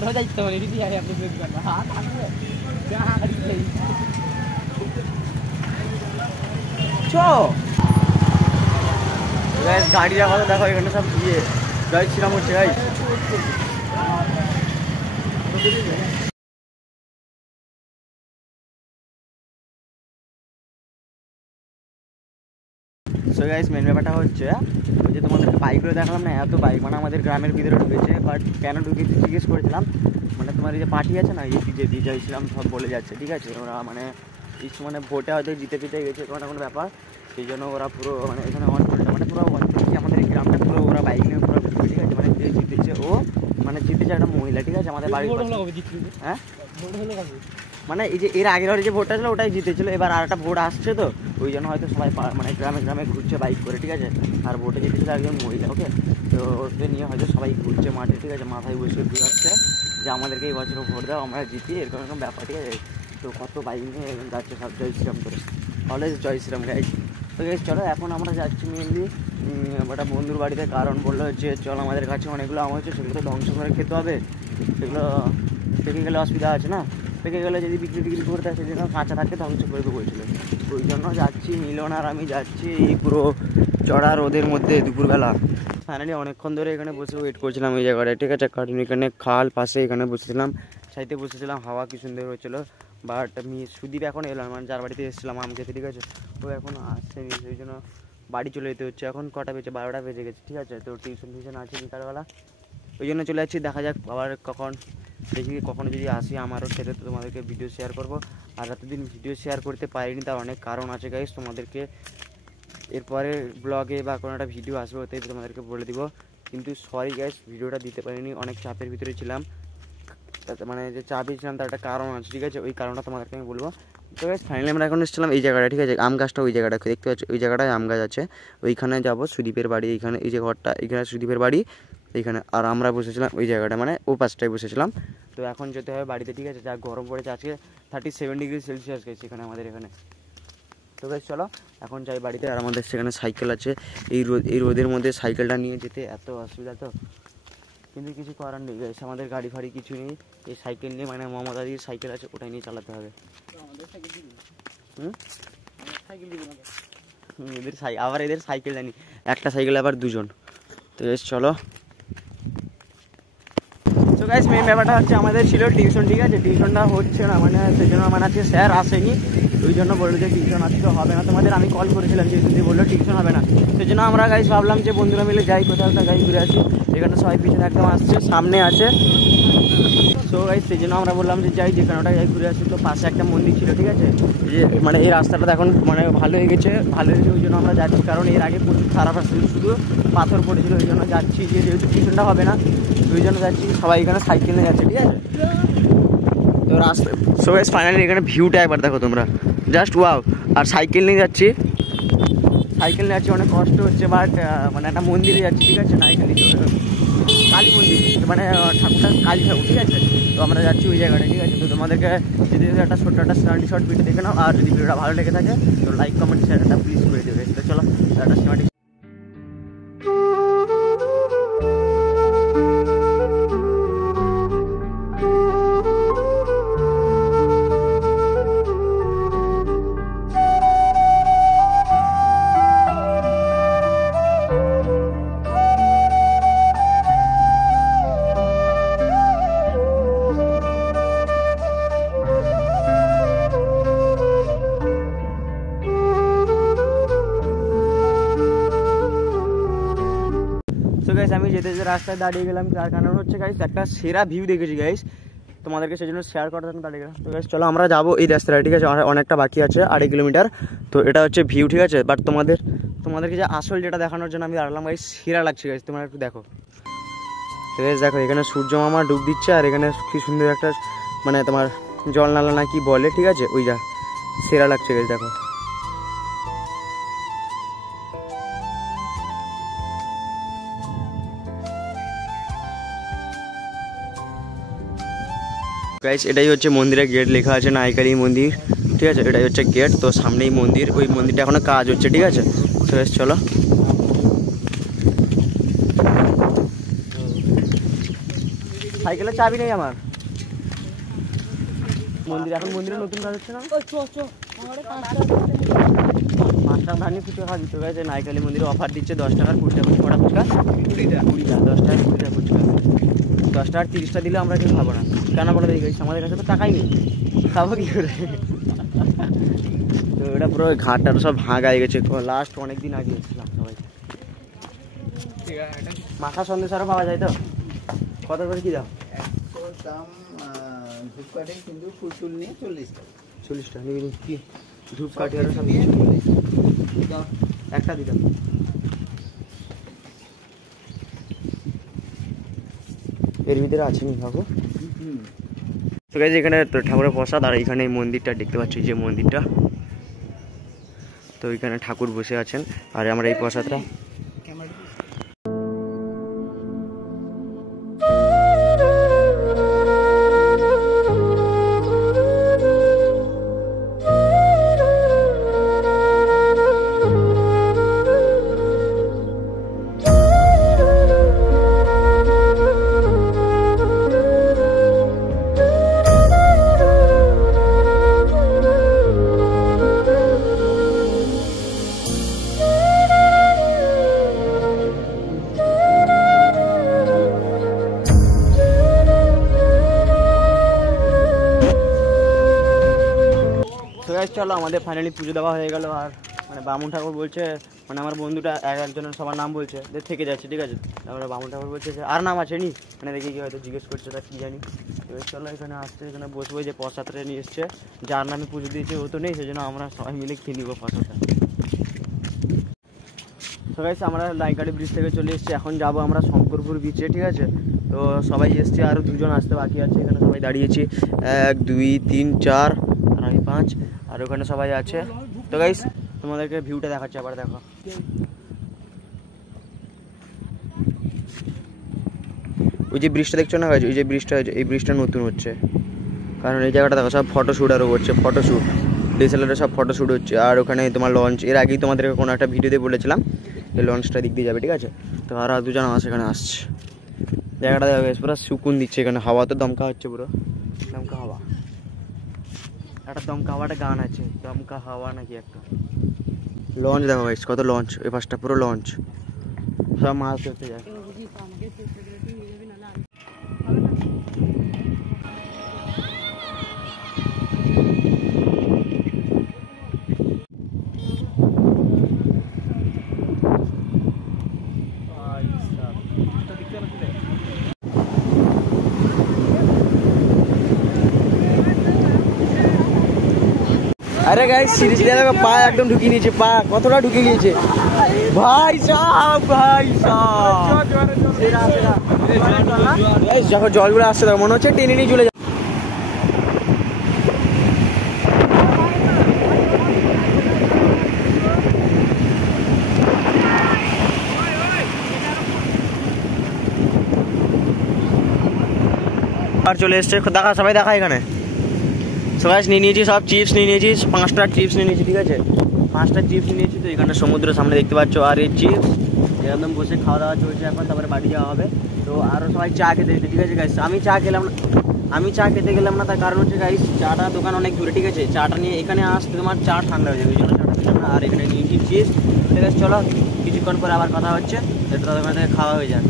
हो जाए तो मेरी भी है अपने पेट करना हां क्या करी चो गाइस गाड़ी जाओ देखो এখানে সব ये জয় শ্রীরাম হচ্ছে গাইস সো গাইস মেন ব্যাপারটা হচ্ছে ওই যে তোমাদেরকে বাইকগুলো দেখালাম না এত বাইক মানে আমাদের গ্রামের ভিতরে ঢুকেছে বাট কেন ঢুকেছে জিজ্ঞেস করেছিলাম মানে তোমার এই যে পার্টি আছে না এই যে বিজয় ছিলাম সব বলে যাচ্ছে ঠিক আছে ওরা মানে মানে ভোটে হয়তো জিতে গেছে কোনো ব্যাপার সেই জন্য ওরা পুরো মানে এখানে অন করেছে মানে পুরো আমাদের এই গ্রামটা পুরো ওরা বাইক নিয়ে পুরো ঠিক আছে মানে যে জিতেছে ও মানে জিতেছে একটা মহিলা ঠিক আছে আমাদের বাড়ির হ্যাঁ মানে এই যে এর আগের যে ভোটটা ছিল ওটাই জিতেছিল এবার আর একটা ভোট আসছে তো ওই জন্য হয়তো সবাই মানে গ্রামে ঘুরছে বাইক করে ঠিক আছে আর ভোটে জিতেছিল একজন মহিলা ওকে তো ওদের নিয়ে হয়তো সবাই ঘুরছে মাঠে ঠিক আছে মাথায় বসে ঘুরাচ্ছে যে আমাদেরকে এই বছর ভোট দাও আমরা জিতি এরকম এরকম ব্যাপার ঠিক আছে তো কত বাইক নিয়ে যাচ্ছে সব জয় শ্রীরাম করে অলওয়েজ জয় শ্রীরাম গাইজ তো গাইজ চলো এখন আমরা যাচ্ছি মেনলি একটা বন্ধুর বাড়িতে কারণ বললো যে চল আমাদের কাছে অনেকগুলো আম হচ্ছে সেগুলো তো ধ্বংস করে খেতে হবে সেগুলো পেকে গেলে অসুবিধা আছে না পেকে গেলে যদি বিক্রি করতে আসে সেজন্য কাঁচা থাকতে ধ্বংস করে দেবো বলছিল ওই জন্য যাচ্ছি মিলন আর আমি যাচ্ছি এই পুরো চড়া রোদের মধ্যে দুপুরবেলা ফাইনালি অনেকক্ষণ ধরে এখানে বসে ওয়েট করছিলাম এই জায়গাটায় ঠিক আছে কারণ এখানে খাল পাশে এখানে বসেছিলাম সাইডে বসেছিলাম হাওয়া কি সুন্দর হচ্ছিলো বাট আমি সুদীপ এখন এলাম মানে যার বাড়িতে এসেছিলাম আম খেতে ঠিক আছে ও এখন আসছেনি সেই জন্য বাড়ি চলে যেতে হচ্ছে এখন কটা বেজে 12টা বেজে গেছে ঠিক আছে তো টিউশন আছে বিকালবেলা ওই জন্য চলে যাচ্ছি দেখা যাক আবার কখন দেখি কখনো যদি আসি আমারও খেতে তো তোমাদেরকে ভিডিও শেয়ার করবো আর এতদিন ভিডিও শেয়ার করতে পারিনি তার অনেক কারণ আছে গাইস তোমাদেরকে এরপরে ব্লগে বা কোনো একটা ভিডিও আসবে ওতে তোমাদেরকে বলে দিব কিন্তু সরি গাইস ভিডিওটা দিতে পারিনি অনেক চাপের ভিতরে ছিলাম মানে যে চাপে ছিলাম তার একটা কারণ আছে ঠিক আছে ওই কারণটা তোমাদেরকে আমি বলবো তো গাইস ফাইনালি আমরা এখন এসেছিলাম এই জায়গাটা ঠিক আছে আম গাছটা ওই জায়গাটা দেখতে পাচ্ছি ওই জায়গাটায় আম গাছ আছে ওইখানে যাবো সুদীপের বাড়ি এইখানে এই যে ঘরটা এইখানে সুদীপের বাড়ি এইখানে আর আমরা বসেছিলাম ওই জায়গাটা মানে ও পাশটায় বসেছিলাম তো এখন যেতে হবে বাড়িতে ঠিক আছে যা গরম পড়েছে আজকে 37 ডিগ্রি সেলসিয়াস গেছে এখানে আমাদের এখানে তো বেশ চলো এখন যাই বাড়িতে আর আমাদের সেখানে সাইকেল আছে এই রোদের মধ্যে সাইকেলটা নিয়ে যেতে এত অসুবিধা তো কিন্তু কিছু করার নেই গাইস আমাদের গাড়ি ফাড়ি কিছু নেই এই সাইকেল নিয়ে মানে মমতাদির সাইকেল আছে ওটাই নিয়ে চালাতে হবে এদের সাইকেল জানি একটা সাইকেল আবার দুজন তো বেশ চলো তো গাইস মেন ব্যাপারটা হচ্ছে আমাদের ছিল টিউশন ঠিক আছে টিউশনটা হচ্ছে না মানে সেই জন্য মানে আজকে স্যার আসেনি ওই জন্য বললো যে টিউশন আজকে হবে না তোমাদের আমি কল করেছিলাম যে যদি বললো টিউশন হবে না সেই জন্য আমরা গাইস ভাবলাম যে বন্ধুরা মিলে যাই কোথাও একটা গাড়ি ঘুরে আসি এখানে সবাই পিছনে একদম আসছে সামনে আছে সো গাইস সেই জন্য আমরা বললাম যে যাই যেখানে ওটা যাই ঘুরে আসি তো পাশে একটা মন্দির ছিল ঠিক আছে যে মানে এই রাস্তাটা এখন মানে ভালো হয়ে গেছে ওই জন্য আমরা যাচ্ছি কারণ এর আগে প্রচুর খারাপ রাস্তা শুধু পাথর পড়েছিল ওই জন্য যাচ্ছি যে যেহেতু টিউশনটা হবে না ওই জন্য যাচ্ছি সবাই এখানে সাইকেল নিয়ে যাচ্ছে ঠিক আছে তো রাস্তা সো গাইস ফাইনালি এখানে ভিউটা একবার দেখো তোমরা জাস্ট ওয়াও আর সাইকেল নিয়ে যাচ্ছি অনেক কষ্ট হচ্ছে বাট মানে একটা মন্দিরে যাচ্ছি ঠিক আছে না এখানে কালী মন্দির মানে ঠাকুরটা কালী ঠাকুর ঠিক আছে তো আমরা যাচ্ছি ওই জায়গাটা ঠিক আছে তো তোমাদেরকে যদি একটা ছোট্ট একটা শর্ট ভিডিও দেখে নাও আর যদি ভিডিওটা ভালো লেগে থাকে তো লাইক কমেন্ট শেয়ার একটা প্লিজ করে দেবে তো চলো একটা সিনেমাটিক আমি যেতে রাস্তায় দাঁড়িয়ে গেলাম তার কারণ হচ্ছে গাইস একটা সেরা ভিউ দেখেছি গাইস তোমাদেরকে সেই জন্য শেয়ার করার জন্য দাঁড়িয়ে গেলাম তো গাইস চলো আমরা যাবো এই রাস্তাটা ঠিক আছে অনেকটা বাকি আছে 2.5 কিলোমিটার তো এটা হচ্ছে ভিউ ঠিক আছে বাট তোমাদেরকে যে আসল যেটা দেখানোর জন্য আমি দাঁড়ালাম গাইস সেরা লাগছে গাইস তোমরা একটু দেখো গাইস দেখো এখানে সূর্য মামা ডুব দিচ্ছে আর এখানে কি সুন্দর একটা মানে তোমার জল নালা না কি বলে ঠিক আছে ওই যা সেরা লাগছে গাইস দেখো গাইস এটাই হচ্ছে মন্দিরের গেট লেখা আছে নাইকারি মন্দির ঠিক আছে এটাই হচ্ছে গেট তো সামনেই মন্দির ওই মন্দিরটা এখনো কাজ হচ্ছে ঠিক আছে তো গাইস চলো সাইকেলের চাবি নেই আমার। মন্দির এখন মন্দিরে নতুন কাজ হচ্ছে না, 5 টাকা ধানি ফুচকা খাওয়া দিতে গেছে। নাইকালি মন্দিরে অফার দিচ্ছে 10 টাকার 20 টাকা কটা ফুচকা, 20টা 10 টাকার 20টা ফুচকা। 10 টাকার 30টা দিলে আমরা কেউ খাবো না, কেন বলে দেখি আমাদের কাছে তো টাকাই নেই, খাবো কি করে? তো এটা পুরো ঘাটটা সব ভাঙা হয়ে গেছে, লাস্ট অনেক দিন আগে এসেছিলাম সবাই। মাখা সন্দেশ আরও পাওয়া যায় তো? কত করে কি দাম? দাম ধূপকাঠি কিন্তু ফুলচুল নিয়ে 40 টাকা। 40 টাকা নিবি কি? ধূপকাঠি আরও সব একটা দিতাম। এর ভিতরে আছে নি বাবু। তো গাইস এখানে ঠাকুরের প্রসাদ, আর এখানে এই মন্দিরটা দেখতে পাচ্ছি, যে মন্দিরটা, তো এখানে ঠাকুর বসে আছেন আর আমরা এই প্রসাদটা। চলো আমাদের ফাইনালি পুজো দেওয়া হয়ে গেল। আর মানে বামুন ঠাকুর বলছে, মানে আমার বন্ধুটা একজনের সবার নাম বলছে যে থেকে যাচ্ছে, ঠিক আছে। তারপরে বামুন ঠাকুর বলছে যে আর নাম আছে নি, মানে দেখি কি হয়তো জিজ্ঞেস করছে, তা কী জানি। এবার চলো এখানে আসছে, এখানে বসবো। যে প্রসাদটা নিয়ে এসছে, যার নামে পুজো দিয়েছে ও তো নেই, সেই জন্য আমরা সবাই মিলে খেয়ে নিবো প্রসাদটা। তো গাইস আমরা লাইকাড়ি ব্রিজ থেকে চলে এসেছি, এখন যাব আমরা শঙ্করপুর বিচে, ঠিক আছে। তো সবাই এসছে, আরও 2জন আসতে বাকি আছে। এখানে সবাই দাঁড়িয়েছি, 1 2 3 4 আর আমি 5, আর ওখানে সবাই আছে। তো গাইস তোমাদেরকে ভিউটা দেখাচ্ছি, আবার দেখো। ওই যে ব্রিজটা দেখছো না গাইস, ওই যে ব্রিজটা, এই ব্রিজটা নতুন হচ্ছে, কারণ এই জায়গাটা দেখো সব ফটোশ্যুট আরও হচ্ছে, ফটোশ্যুট ডিএসএলআরে সব ফটোশ্যুট হচ্ছে। আর ওখানে তোমার লঞ্চ, এর আগেই তোমাদেরকে কোনো একটা ভিডিওতে বলেছিলাম এই লঞ্চটা দিক দিয়ে যাবে, ঠিক আছে। তো আর 2জন আমার সেখানে আসছে। জায়গাটা দেখো গাইস পুরো সুকুন দিচ্ছে, এখানে হাওয়া তো দমকা হচ্ছে, পুরো দমকা হাওয়া। একটা দমকা হাওয়াটা গান আছে, দমকা হাওয়া নাকি একটা। লঞ্চ দেখো গাইস, কত লঞ্চ, এই পাশটা পুরো লঞ্চ, সব মাছ ধরতে যায়। अरे गाइस सीरीज देखो पा एकदम ढुकी नीचे, पा कतटा ढुकी नीचे भाई साहब, भाई साहब যখন জলগুলো আসছে তখন মনে হচ্ছে টেনে নিয়ে চলে যাবে। আর চলে এসছে, দেখা সবাই দেখা এখানে সবাই নিয়ে নিয়েছি, সব চিপস নিয়ে নিয়েছি, 5টা চিপস নিয়ে নিয়েছি, ঠিক আছে। 5টা চিপস নিয়ে নিয়েছি। তো এখানে সমুদ্রের সামনে দেখতে পাচ্ছ, আর এই চিপস একদম বসে খাওয়া দাওয়া চলছে এখন, তারপরে বাড়ি যাওয়া হবে। তো আরও সবাই চা খেতে যেতে, ঠিক আছে গাইস। আমি চা খেতে গেলাম না, তার কারণ হচ্ছে গাইস চাটা দোকান অনেক দূরে, ঠিক আছে। চাটা নিয়ে এখানে আসতে তোমার চা ঠান্ডা হয়ে যাবে, ওই জন্য চাটা খেলাম না। আর এখানে নিয়েছি চিপস, ঠিক আছে। চলো কিছুক্ষণ পরে আবার কথা হচ্ছে, এটা তোমাদের খাওয়া হয়ে যাবে।